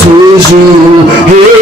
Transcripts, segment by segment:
To you.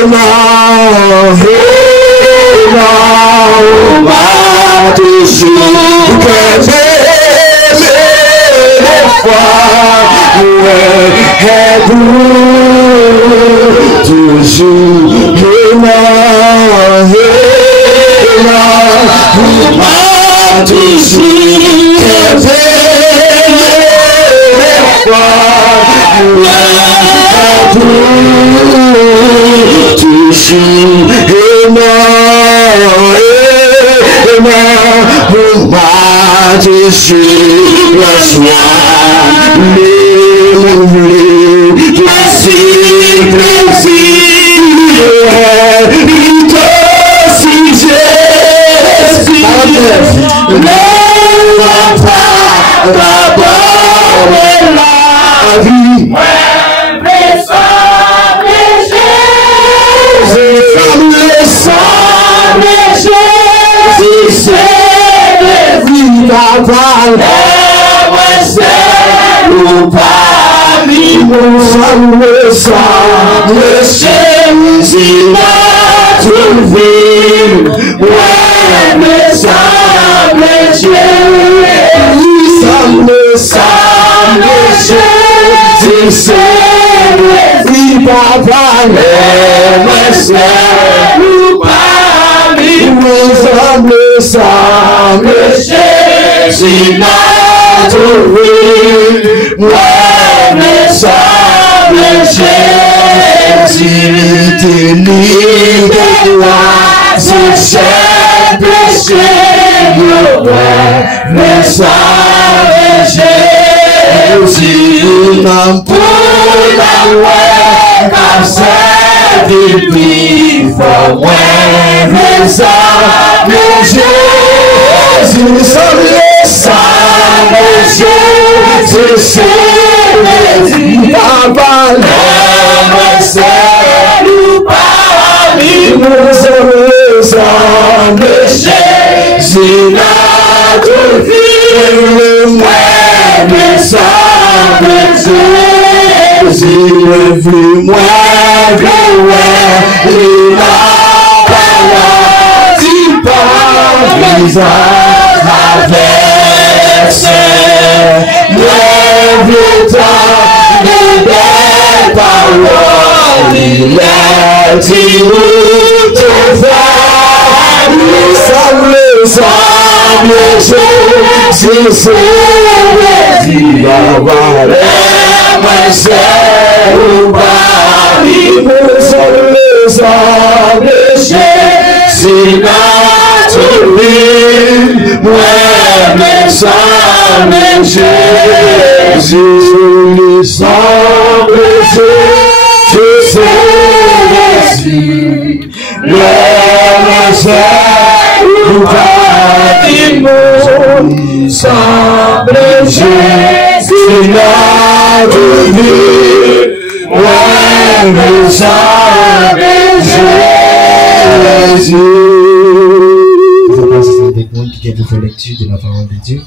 Lecture de la parole de Dieu.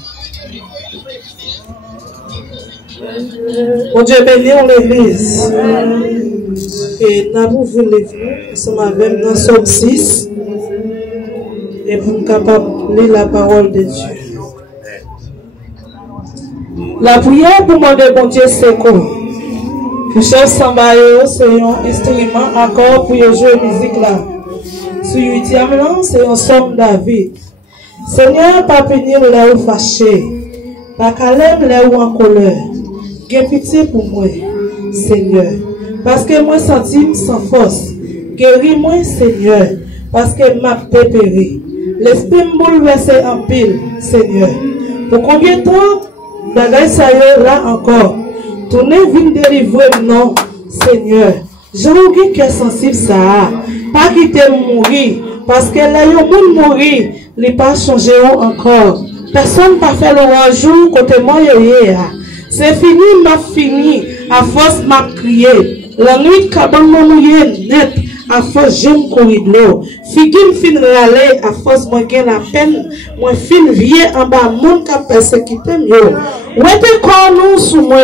Mon Dieu bénit l'église. Et nous avons vu les nous sommes avec dans Somme 6 et pour nous capables de lire la parole de Dieu. La prière pour demander bon Dieu c'est quoi? Pour chef Sambayo, c'est un instrument accord pour jouer musique là. Sur 8e c'est un somme David. Seigneur, pas punir là où fâché, pas calme là où en colère. J'ai pitié pour moi, Seigneur, parce que moi senti sans force. Guéris-moi, Seigneur, parce que m'a péri. L'esprit me bouleversé en pile, Seigneur. Pour combien de temps, bagaille ça là encore, tournez vine délivrer non, Seigneur. Je vous dis que sensible ça, pas quitter mourir, parce que là, il y a monde mourir. Les pas changé encore. Personne pas fait le jour côté moi c'est fini, m'a fini. À force m'a crié. La nuit cabane m'a mouillé net. À force j'aime courir de l'eau. Figure fin râler. À force moi gagne la peine. Moi fin vieux en bas monde qui persécuté mieux. Où était quoi nous sous moi?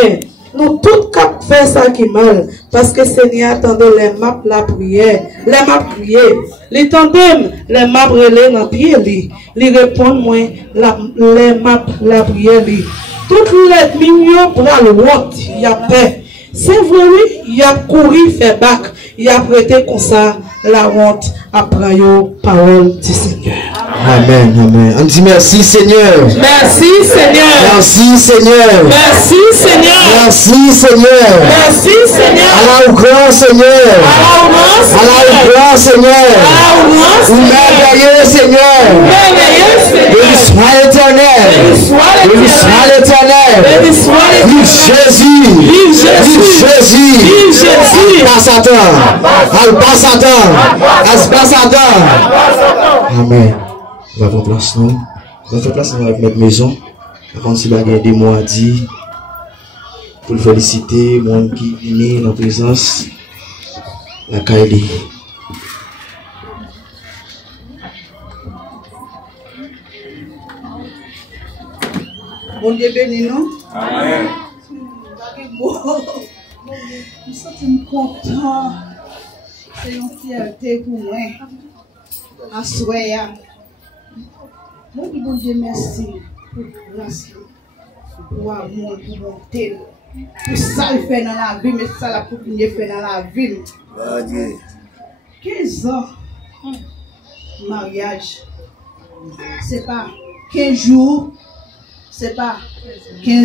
Nous tous cap faire ça qui mal. Parce que Seigneur attendait les maps la prière. Les maps prier. Les tandem, les maps relais dans pied li. Les répondent moi les maps la prière li. Toutes les millions pour la honte, il y a paix. C'est vrai, oui, il y a couru, fait bac, il y a prêté comme ça la honte après la parole du Seigneur. Amen, amen. On dit merci Seigneur. Merci Seigneur. Merci Seigneur. Merci Seigneur. Merci Seigneur. Merci Seigneur. Allah au grand Seigneur. Allah au grand Seigneur. Ou merveilleux Seigneur. Béni soit l'Éternel. Béni soit l'Éternel. Vive Jésus. Vive Jésus. Vive Jésus. Ambassadeur. Ambassadeur. Amen. On va faire place nous. On va faire place nous avec notre maison. Avant si il y a des mots à dire pour le féliciter, monde qui est en présence, la Kaili. Bon Dieu béni nous. Amen. Nous sommes contents. C'est une fierté pour moi. À souhait. Moi, bon Dieu, merci pour grâce, pour amour, pour bonté, pour ça il fait dans la vie, mais ça la pour qu'il fait dans la vie. 15 ans, mariage, c'est pas 15 jours, c'est pas 15